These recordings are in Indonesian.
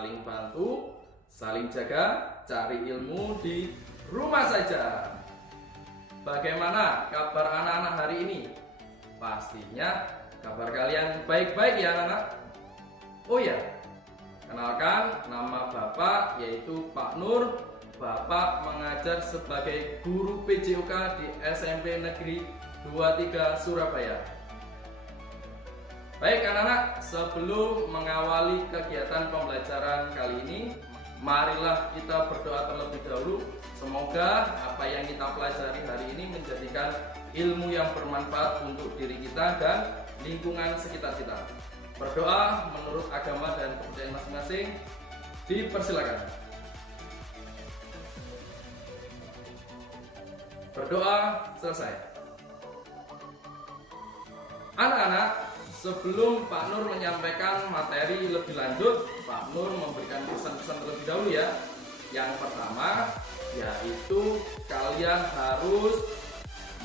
saling bantu, saling jaga, cari ilmu di rumah saja. Bagaimana kabar anak-anak hari ini? Pastinya kabar kalian baik-baik ya anak-anak. Oh ya, kenalkan nama Bapak yaitu Pak Nur. Bapak mengajar sebagai guru PJOK di SMP Negeri 23 Surabaya. Baik anak-anak, sebelum mengawali kegiatan pembelajaran kali ini, marilah kita berdoa terlebih dahulu. Semoga apa yang kita pelajari hari ini menjadikan ilmu yang bermanfaat untuk diri kita dan lingkungan sekitar kita. Berdoa menurut agama dan kepercayaan masing-masing. Dipersilakan. Berdoa selesai. Anak-anak, sebelum Pak Nur menyampaikan materi lebih lanjut, Pak Nur memberikan pesan-pesan terlebih dahulu ya. Yang pertama yaitu kalian harus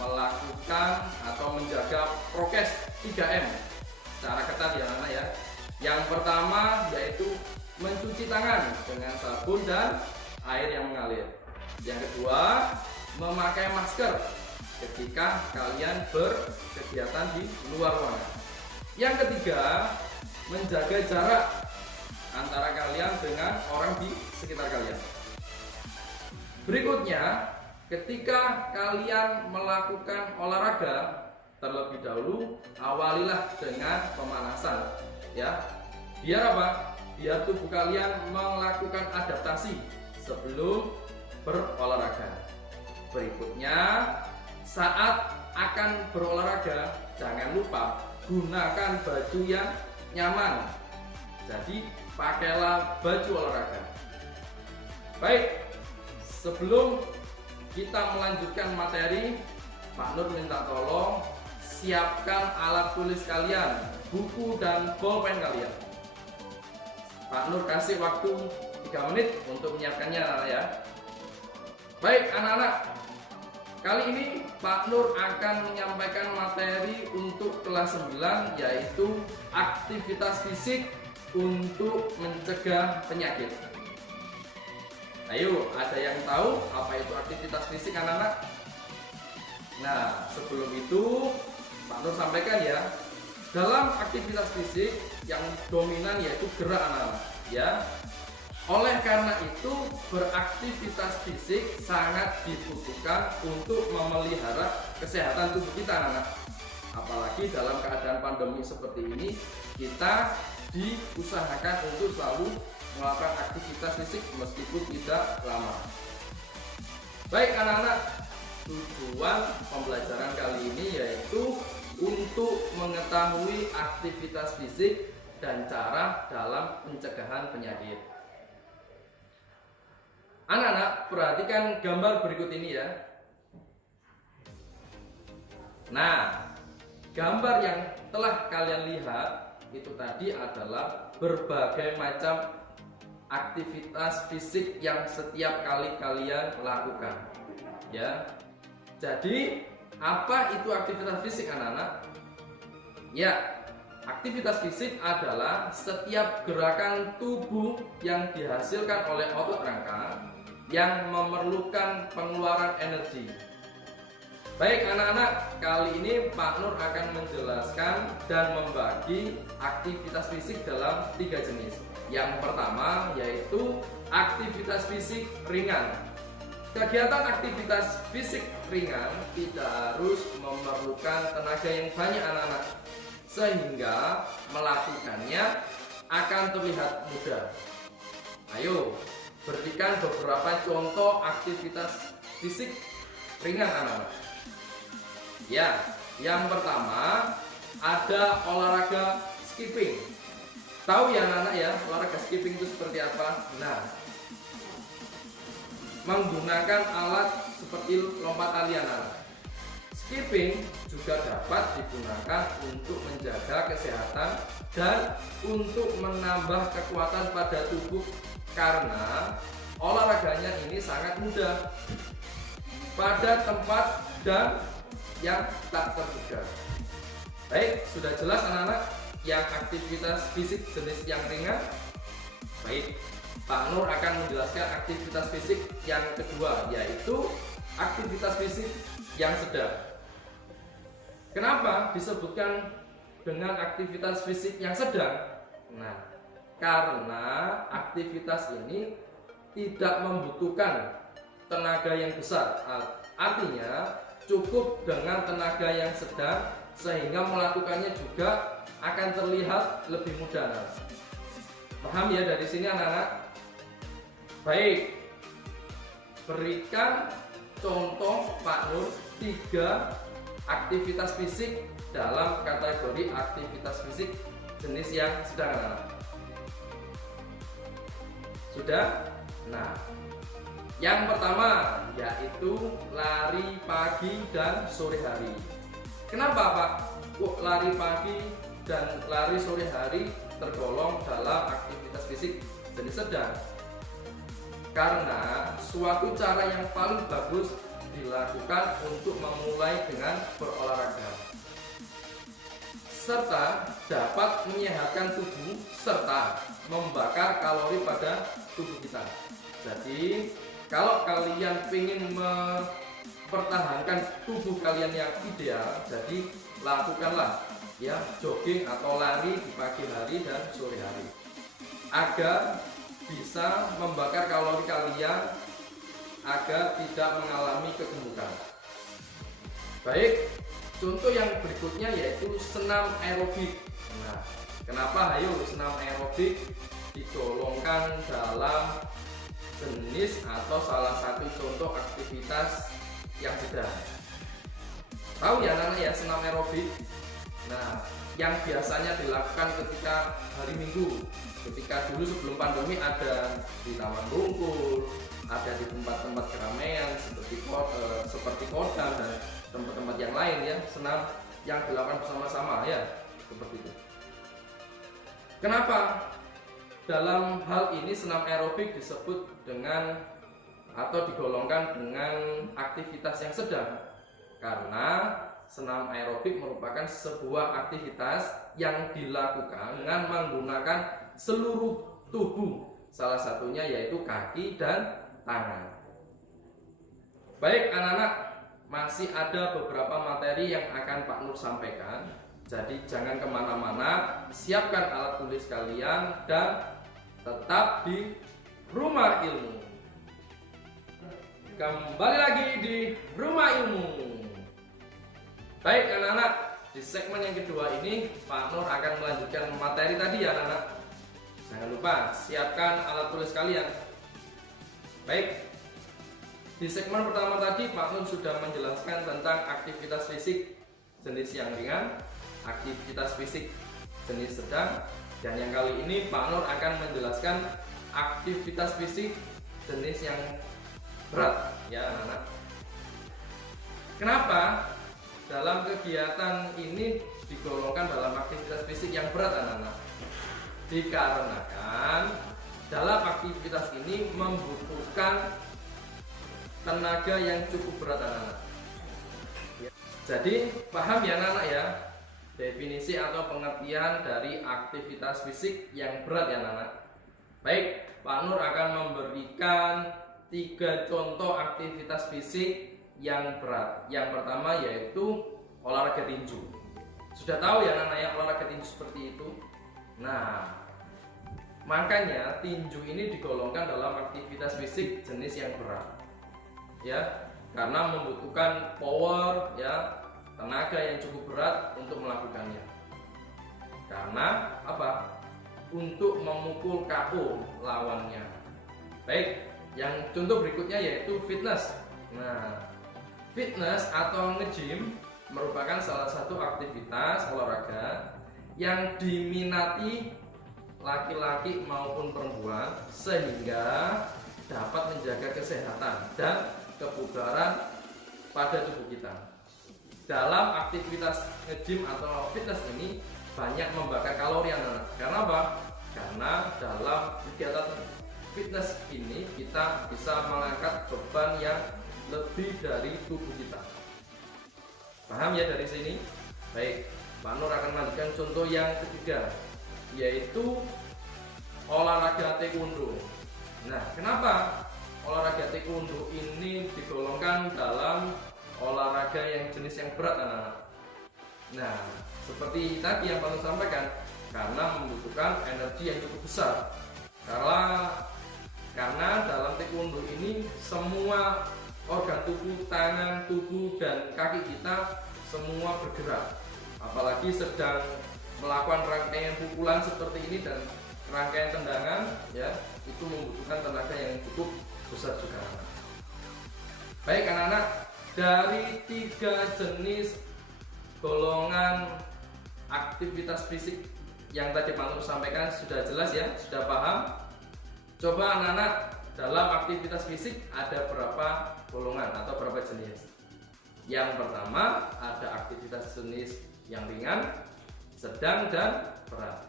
melakukan atau menjaga prokes 3M secara ketat ya anak ya. Yang pertama yaitu mencuci tangan dengan sabun dan air yang mengalir. Yang kedua, memakai masker ketika kalian berkegiatan di luar ruangan. Yang ketiga, menjaga jarak antara kalian dengan orang di sekitar kalian. Berikutnya, ketika kalian melakukan olahraga, terlebih dahulu awalilah dengan pemanasan ya. Biar apa? Biar tubuh kalian melakukan adaptasi sebelum berolahraga. Berikutnya, saat akan berolahraga, jangan lupa gunakan baju yang nyaman. Jadi pakailah baju olahraga. Baik, sebelum kita melanjutkan materi, Pak Nur minta tolong siapkan alat tulis kalian, buku dan bolpen kalian. Pak Nur kasih waktu 3 menit untuk menyiapkannya anak-anak ya. Baik anak-anak, kali ini Pak Nur akan menyampaikan materi untuk kelas 9 yaitu aktivitas fisik untuk mencegah penyakit. Ayo, ada yang tahu apa itu aktivitas fisik anak-anak? Nah, sebelum itu Pak Nur sampaikan ya, dalam aktivitas fisik yang dominan yaitu gerak anak-anak ya. Oleh karena itu, beraktivitas fisik sangat dibutuhkan untuk memelihara kesehatan tubuh kita anak-anak. Apalagi dalam keadaan pandemi seperti ini, kita diusahakan untuk selalu melakukan aktivitas fisik meskipun tidak lama. Baik anak-anak, tujuan pembelajaran kali ini yaitu untuk mengetahui aktivitas fisik dan cara dalam pencegahan penyakit. Anak-anak, perhatikan gambar berikut ini ya. Nah, gambar yang telah kalian lihat itu tadi adalah berbagai macam aktivitas fisik yang setiap kali kalian lakukan ya. Jadi apa itu aktivitas fisik anak-anak? Ya, aktivitas fisik adalah setiap gerakan tubuh yang dihasilkan oleh otot rangka yang memerlukan pengeluaran energi. Baik anak-anak, kali ini Pak Nur akan menjelaskan dan membagi aktivitas fisik dalam 3 jenis. Yang pertama yaitu aktivitas fisik ringan. Kegiatan aktivitas fisik ringan tidak harus memerlukan tenaga yang banyak anak-anak, sehingga melakukannya akan terlihat mudah. Ayo, berikan beberapa contoh aktivitas fisik ringan anak-anak. Ya, yang pertama ada olahraga skipping. Tahu ya anak-anak ya, olahraga skipping itu seperti apa? Nah, menggunakan alat seperti lompat tali anak-anak. Skipping juga dapat digunakan untuk menjaga kesehatan dan untuk menambah kekuatan pada tubuh karena olahraganya ini sangat mudah pada tempat dan yang tak terduga. Baik, sudah jelas anak-anak yang aktivitas fisik jenis yang ringan? Baik, Pak Nur akan menjelaskan aktivitas fisik yang kedua, yaitu aktivitas fisik yang sedang. Kenapa disebutkan dengan aktivitas fisik yang sedang? Nah, karena aktivitas ini tidak membutuhkan tenaga yang besar. Artinya cukup dengan tenaga yang sedang, sehingga melakukannya juga akan terlihat lebih mudah. Paham ya dari sini anak-anak? Baik, berikan contoh Pak Nur 3 aktivitas fisik dalam kategori aktivitas fisik jenis yang sedang, anak-anak. Sudah? Nah, yang pertama yaitu lari pagi dan sore hari. Kenapa Pak? Kok lari pagi dan lari sore hari tergolong dalam aktivitas fisik jenis sedang? Karena suatu cara yang paling bagus dilakukan untuk memulai dengan berolahraga, serta dapat menyehatkan tubuh serta membakar kalori pada tubuh kita. Jadi kalau kalian ingin mempertahankan tubuh kalian yang ideal, jadi lakukanlah ya jogging atau lari di pagi hari dan sore hari, agar bisa membakar kalori kalian agar tidak mengalami kegemukan. Baik, contoh yang berikutnya yaitu senam aerobik. Nah, kenapa hayo senam aerobik digolongkan dalam jenis atau salah satu contoh aktivitas yang sedang? Tahu ya anak-anak ya senam aerobik? Nah, yang biasanya dilakukan ketika hari Minggu, ketika dulu sebelum pandemi ada di Taman Bungkul, ada di tempat-tempat keramaian seperti Kodam dan tempat-tempat yang lain ya, senam yang dilakukan bersama-sama ya, seperti itu. Kenapa dalam hal ini senam aerobik disebut dengan atau digolongkan dengan aktivitas yang sedang? Karena senam aerobik merupakan sebuah aktivitas yang dilakukan dengan menggunakan seluruh tubuh, salah satunya yaitu kaki dan tangan. Baik anak-anak, masih ada beberapa materi yang akan Pak Nur sampaikan, jadi jangan kemana-mana, siapkan alat tulis kalian dan tetap di Rumah Ilmu. Kembali lagi di Rumah Ilmu. Baik anak-anak, di segmen yang kedua ini Pak Nur akan melanjutkan materi tadi ya anak-anak. Jangan lupa siapkan alat tulis kalian. Baik, di segmen pertama tadi Pak Nur sudah menjelaskan tentang aktivitas fisik jenis yang ringan, aktivitas fisik jenis sedang, dan yang kali ini Pak Nur akan menjelaskan aktivitas fisik jenis yang berat ya anak-anak. Kenapa dalam kegiatan ini digolongkan dalam aktivitas fisik yang berat anak-anak? Dikarenakan dalam aktivitas ini membutuhkan tenaga yang cukup berat anak-anak. Jadi paham ya anak-anak ya, definisi atau pengertian dari aktivitas fisik yang berat ya anak-anak. Baik, Pak Nur akan memberikan 3 contoh aktivitas fisik yang berat. Yang pertama yaitu olahraga tinju. Sudah tahu ya anak-anak ya olahraga tinju seperti itu. Nah, makanya tinju ini digolongkan dalam aktivitas fisik jenis yang berat. Ya, karena membutuhkan power ya, tenaga yang cukup berat untuk melakukannya. Karena apa? Untuk memukul KO lawannya. Baik, yang contoh berikutnya yaitu fitness. Nah, fitness atau nge-gym merupakan salah satu aktivitas olahraga yang diminati laki-laki maupun perempuan sehingga dapat menjaga kesehatan dan kebugaran pada tubuh kita. Dalam aktivitas nge-gym atau fitness ini banyak membakar kalori anak-anak. Karena apa? Karena dalam kegiatan fitness ini kita bisa mengangkat beban yang lebih dari tubuh kita. Paham ya dari sini? Baik, Pak Nur akan melanjutkan contoh yang ketiga, yaitu olahraga taekwondo. Nah, kenapa olahraga taekwondo ini digolongkan dalam olahraga yang jenis yang berat, anak-anak? Nah, seperti tadi yang Pak Nur sampaikan, karena membutuhkan energi yang cukup besar. Karena dalam taekwondo ini semua organ tubuh, tangan, tubuh, dan kaki kita semua bergerak. Apalagi sedang melakukan rangkaian pukulan seperti ini dan rangkaian tendangan, ya, itu membutuhkan tenaga yang cukup besar juga. Baik anak-anak, dari 3 jenis golongan aktivitas fisik yang tadi Pak Nur sampaikan sudah jelas ya, sudah paham? Coba anak-anak, dalam aktivitas fisik ada berapa golongan atau berapa jenis? Yang pertama ada aktivitas jenis yang ringan, sedang, dan berat.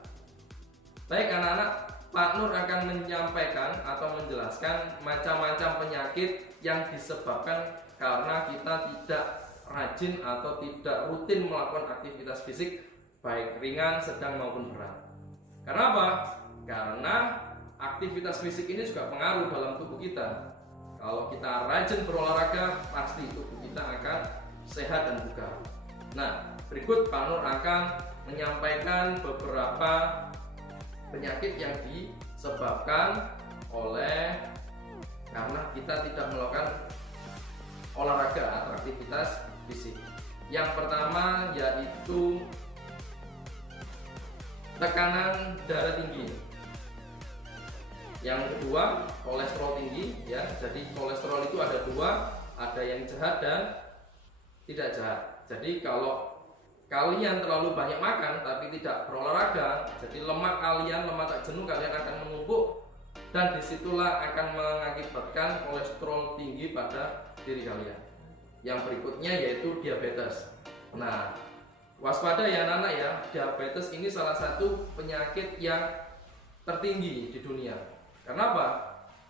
Baik anak-anak, Pak Nur akan menyampaikan atau menjelaskan macam-macam penyakit yang disebabkan karena kita tidak rajin atau tidak rutin melakukan aktivitas fisik baik ringan, sedang maupun berat. Karena apa? Karena aktivitas fisik ini juga pengaruh dalam tubuh kita. Kalau kita rajin berolahraga, pasti tubuh kita akan sehat dan bugar. Nah, berikut Pak Nur akan menyampaikan beberapa penyakit yang disebabkan oleh karena kita tidak melakukan olahraga atau aktivitas fisik. Yang pertama yaitu tekanan darah tinggi. Yang kedua, kolesterol tinggi, ya. Jadi kolesterol itu ada 2, ada yang jahat dan tidak jahat. Jadi kalau kalian terlalu banyak makan tapi tidak berolahraga, jadi lemak tak jenuh, kalian akan menumpuk dan disitulah akan mengakibatkan kolesterol tinggi pada diri kalian. Yang berikutnya yaitu diabetes. Nah, waspada ya anak-anak ya, diabetes ini salah satu penyakit yang tertinggi di dunia. Karena apa?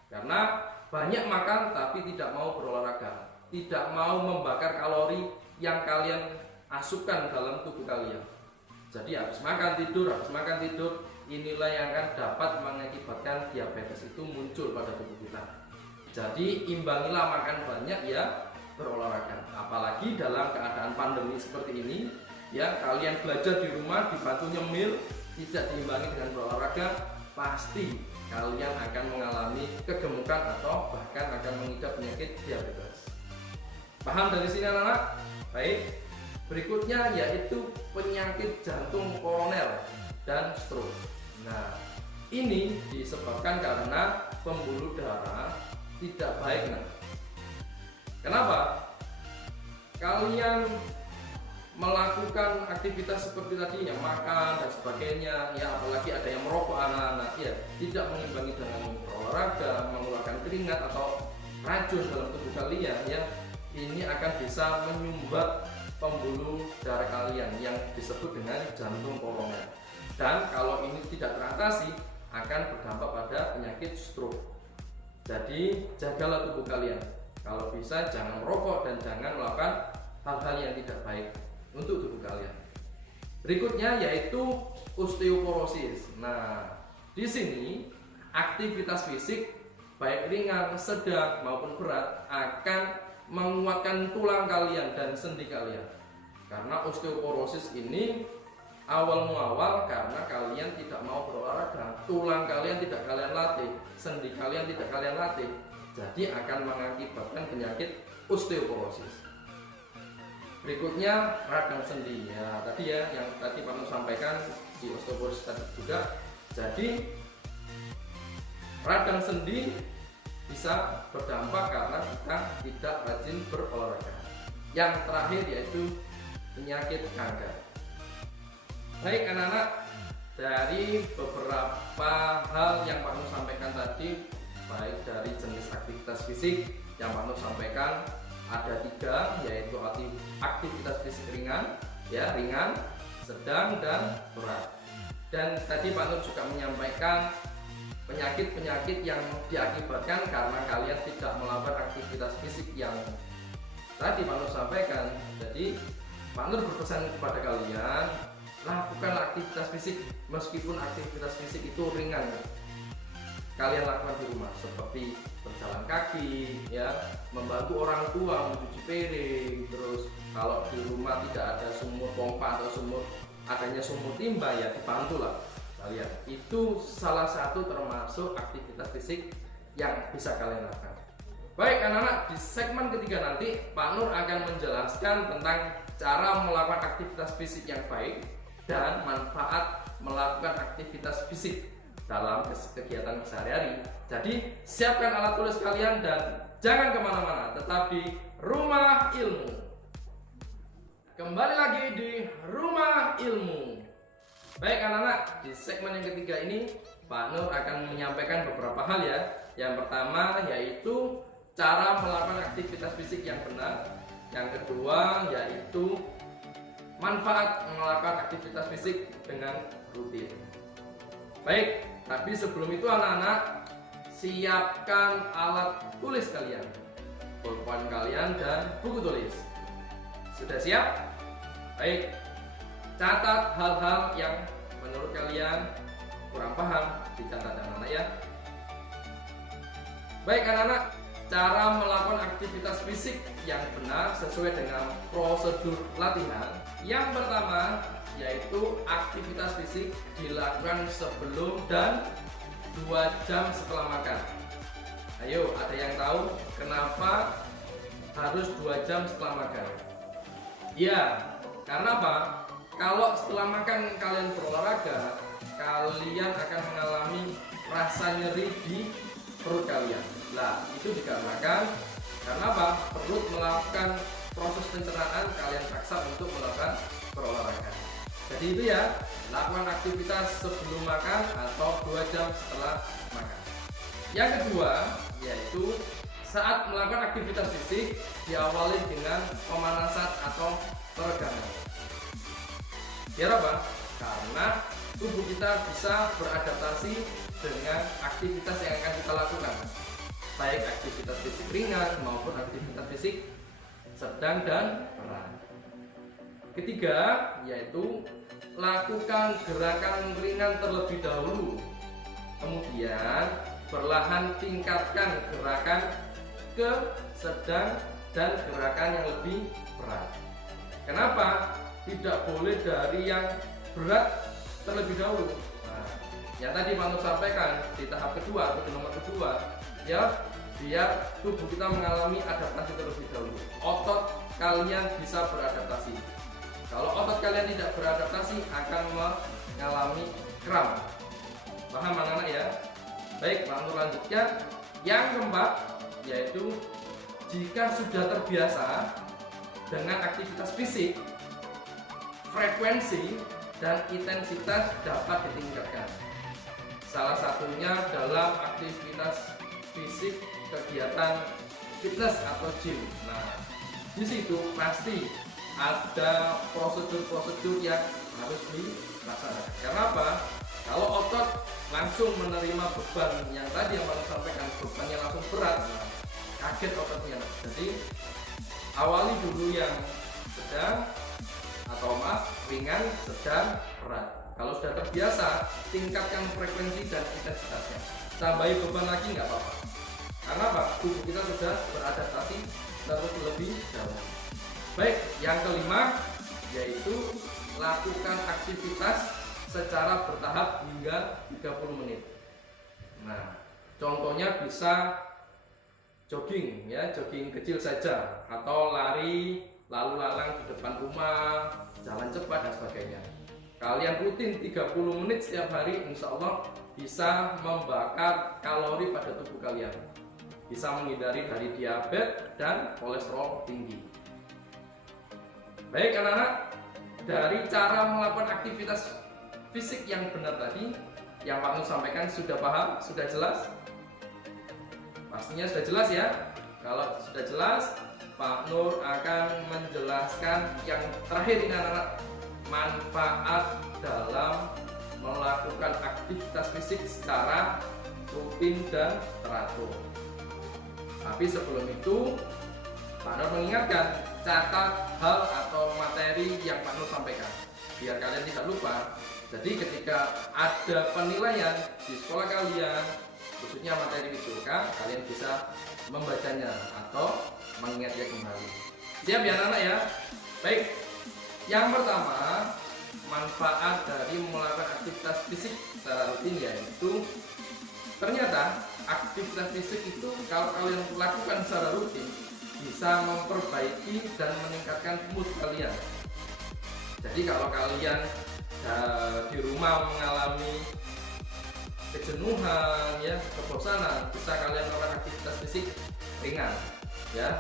Karena banyak makan tapi tidak mau berolahraga, tidak mau membakar kalori yang kalian asupkan dalam tubuh kalian. Jadi habis makan tidur, inilah yang akan dapat mengakibatkan diabetes itu muncul pada tubuh kita. Jadi imbangilah makan banyak ya, berolahraga. Apalagi dalam keadaan pandemi seperti ini, ya, kalian belajar di rumah dibantu nyemil, tidak diimbangi dengan berolahraga, pasti kalian akan mengalami kegemukan atau bahkan akan mengidap penyakit diabetes. Paham dari sini anak-anak? Baik. Berikutnya yaitu penyakit jantung koroner dan stroke. Nah, ini disebabkan karena pembuluh darah tidak baik. Nah, kenapa? Kalian melakukan aktivitas seperti tadi ya, makan dan sebagainya, ya, apalagi ada yang merokok anak-anak, ya, tidak mengimbangi dengan berolahraga, mengeluarkan keringat atau racun dalam tubuh kalian, ya, ini akan bisa menyumbat pembuluh darah kalian yang disebut dengan jantung koroner. Dan kalau ini tidak teratasi akan berdampak pada penyakit stroke. Jadi jagalah tubuh kalian. Kalau bisa jangan merokok dan jangan melakukan hal-hal yang tidak baik untuk tubuh kalian. Berikutnya yaitu osteoporosis. Nah, di sini aktivitas fisik baik ringan, sedang maupun berat akan menguatkan tulang kalian dan sendi kalian. Karena osteoporosis ini awal muawal karena kalian tidak mau berolahraga, tulang kalian tidak kalian latih, sendi kalian tidak kalian latih, jadi akan mengakibatkan penyakit osteoporosis. Berikutnya radang sendi. Ya, tadi ya yang tadi Pak Nur sampaikan di osteoporosis tadi juga. Jadi radang sendi bisa berdampak karena kita tidak rajin berolahraga. Yang terakhir yaitu penyakit kanker. Baik anak-anak, dari beberapa hal yang Pak Nur sampaikan tadi, baik dari jenis aktivitas fisik yang Pak Nur sampaikan ada 3, yaitu aktivitas fisik ringan, ya, ringan, sedang, dan berat. Dan tadi Pak Nur juga menyampaikan penyakit-penyakit yang diakibatkan karena kalian tidak melakukan aktivitas fisik yang tadi Pak Nur sampaikan. Jadi Pak Nur berpesan kepada kalian, lakukanlah aktivitas fisik meskipun aktivitas fisik itu ringan. kalian lakukan di rumah, seperti berjalan kaki, ya, membantu orang tua mencuci piring. Terus kalau di rumah tidak ada sumur pompa atau adanya sumur timba, ya dibantulah kalian. Itu salah satu termasuk aktivitas fisik yang bisa kalian lakukan. Baik anak-anak, di segmen ketiga nanti Pak Nur akan menjelaskan tentang cara melakukan aktivitas fisik yang baik dan manfaat melakukan aktivitas fisik dalam kegiatan sehari-hari. Jadi siapkan alat tulis kalian dan jangan kemana-mana, tetap di Rumah Ilmu. Kembali lagi di Rumah Ilmu. Baik anak-anak, di segmen yang ketiga ini Pak Nur akan menyampaikan beberapa hal ya. Yang pertama yaitu cara melakukan aktivitas fisik yang benar. Yang kedua yaitu manfaat melakukan aktivitas fisik dengan rutin. Baik, tapi sebelum itu anak-anak, siapkan alat tulis kalian, pulpen kalian dan buku tulis. Sudah siap? Baik, catat hal-hal yang menurut kalian kurang paham, dicatat anak-anak ya. Baik anak-anak, cara melakukan aktivitas fisik yang benar sesuai dengan prosedur latihan. Yang pertama yaitu aktivitas fisik dilakukan sebelum dan 2 jam setelah makan. Ayo, ada yang tahu kenapa harus 2 jam setelah makan? Ya, karena apa? Kalau setelah makan kalian berolahraga, kalian akan mengalami rasa nyeri di perut kalian. Nah, itu dikarenakan karena apa? Perut melakukan proses pencernaan, kalian paksa untuk melakukan berolahraga. Jadi itu ya, lakukan aktivitas sebelum makan atau 2 jam setelah makan. Yang kedua yaitu saat melakukan aktivitas fisik diawali dengan pemanasan atau peregangan. Biar apa? Karena tubuh kita bisa beradaptasi dengan aktivitas yang akan kita lakukan, baik aktivitas fisik ringan maupun aktivitas fisik sedang dan berat. Ketiga yaitu lakukan gerakan ringan terlebih dahulu, kemudian perlahan tingkatkan gerakan ke sedang dan gerakan yang lebih berat. Kenapa? Tidak boleh dari yang berat terlebih dahulu. Nah, yang tadi Pak Nur sampaikan di tahap kedua atau di nomor kedua, ya, biar tubuh kita mengalami adaptasi terlebih dahulu. Otot kalian bisa beradaptasi. Kalau otot kalian tidak beradaptasi akan mengalami kram. Paham anak-anak ya? Baik, Pak Nur lanjutkan. Yang keempat yaitu jika sudah terbiasa dengan aktivitas fisik, frekuensi dan intensitas dapat ditingkatkan. Salah satunya dalam aktivitas fisik kegiatan fitness atau gym. Nah, di situ pasti ada prosedur-prosedur yang harus dilaksanakan. Karena apa? Kalau otot langsung menerima beban yang tadi yang Pak sampaikan, bebannya langsung berat, nah, kaget ototnya. Jadi awali dulu yang sedang atau ringan, sedang, berat. Kalau sudah terbiasa, tingkatkan frekuensi dan intensitasnya. Tambahi beban lagi nggak apa-apa. Karena apa? Tubuh kita sudah beradaptasi terus lebih jauh. Baik, yang kelima yaitu lakukan aktivitas secara bertahap hingga 30 menit. Nah, contohnya bisa jogging ya, jogging kecil saja, atau lari lalu lalang di depan rumah, jalan cepat dan sebagainya. Kalian rutin 30 menit setiap hari, insya Allah bisa membakar kalori pada tubuh kalian, bisa menghindari dari diabetes dan kolesterol tinggi. Baik anak-anak, dari cara melakukan aktivitas fisik yang benar tadi yang Pak Nur sampaikan, sudah paham? Sudah jelas? Pastinya sudah jelas ya. Kalau sudah jelas, Pak Nur akan menjelaskan yang terakhir ini anak-anak, manfaat dalam melakukan aktivitas fisik secara rutin dan teratur. Tapi sebelum itu, Pak Nur mengingatkan, catat hal atau materi yang Pak Nur sampaikan biar kalian tidak lupa. Jadi ketika ada penilaian di sekolah kalian, khususnya materi PJOK, kalian bisa membacanya atau mengingatnya kembali. Siap ya anak-anak ya? Baik, yang pertama, manfaat dari melakukan aktivitas fisik secara rutin yaitu ternyata aktivitas fisik itu kalau kalian lakukan secara rutin bisa memperbaiki dan meningkatkan mood kalian. Jadi kalau kalian di rumah mengalami kejenuhan ya, kebosanan, bisa kalian melakukan aktivitas fisik ringan ya.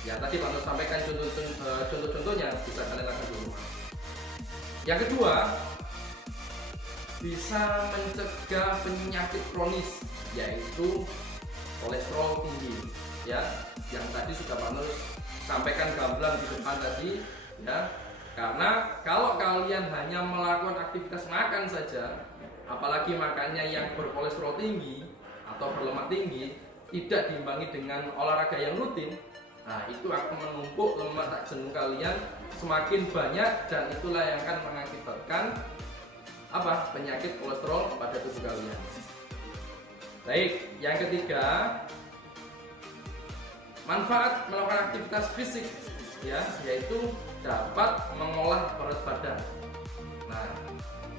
Ya tadi Pak Nur sampaikan contoh-contohnya bisa kalian lakukan di rumah. Yang kedua, bisa mencegah penyakit kronis yaitu kolesterol tinggi ya, yang tadi sudah Pak Nur sampaikan gamblang di depan tadi ya. Karena kalau kalian hanya melakukan aktivitas makan saja, apalagi makannya yang berkolesterol tinggi atau berlemak tinggi, tidak diimbangi dengan olahraga yang rutin, nah itu akan menumpuk lemak tak jenuh kalian semakin banyak, dan itulah yang akan mengakibatkan penyakit kolesterol pada tubuh kalian. Baik, yang ketiga, manfaat melakukan aktivitas fisik ya, yaitu dapat mengolah berat badan. Nah,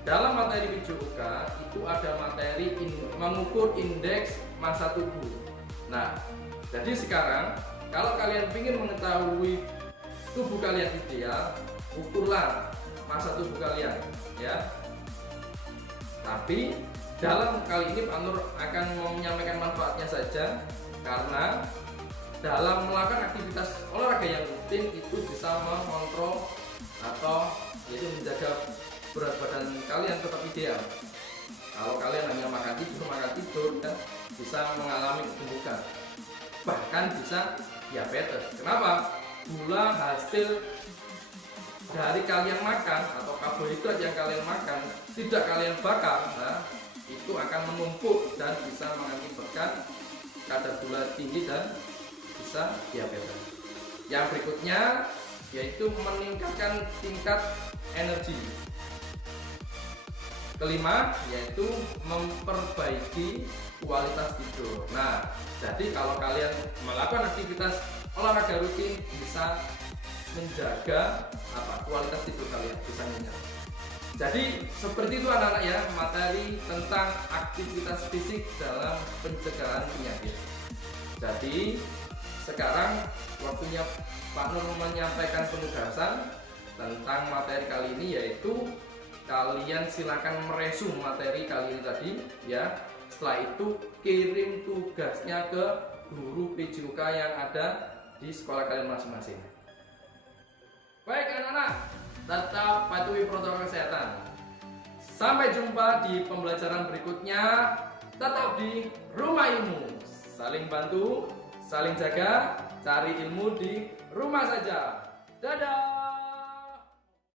dalam materi PJOK itu ada materi mengukur indeks massa tubuh. Nah, jadi sekarang kalau kalian ingin mengetahui tubuh kalian ideal, ukurlah massa tubuh kalian ya. Tapi dalam kali ini Pak Nur akan menyampaikan manfaatnya saja, karena dalam melakukan aktivitas olahraga yang rutin itu bisa mengontrol atau yaitu menjaga berat badan kalian tetap ideal. Kalau kalian hanya makan tidur ya, bisa mengalami kegemukan, bahkan bisa diabetes. Kenapa? Gula hasil dari kalian makan atau karbohidrat yang kalian makan tidak kalian bakar, nah, itu akan menumpuk dan bisa mengakibatkan kadar gula tinggi dan bisa diabetes. Yang berikutnya yaitu meningkatkan tingkat energi. Kelima yaitu memperbaiki kualitas tidur. Nah, jadi kalau kalian melakukan aktivitas olahraga rutin bisa menjaga kualitas tidur kalian, bisa nyenyak. Jadi seperti itu anak-anak ya, materi tentang aktivitas fisik dalam pencegahan penyakit. Jadi sekarang waktunya Pak Nur menyampaikan penugasan tentang materi kali ini, yaitu kalian silakan meresum materi kali ini tadi ya. Setelah itu kirim tugasnya ke guru PJOK yang ada di sekolah kalian masing-masing. Baik anak-anak, tetap patuhi protokol kesehatan. Sampai jumpa di pembelajaran berikutnya. Tetap di Rumah Ilmu. Saling bantu, saling jaga, cari ilmu di rumah saja. Dadah.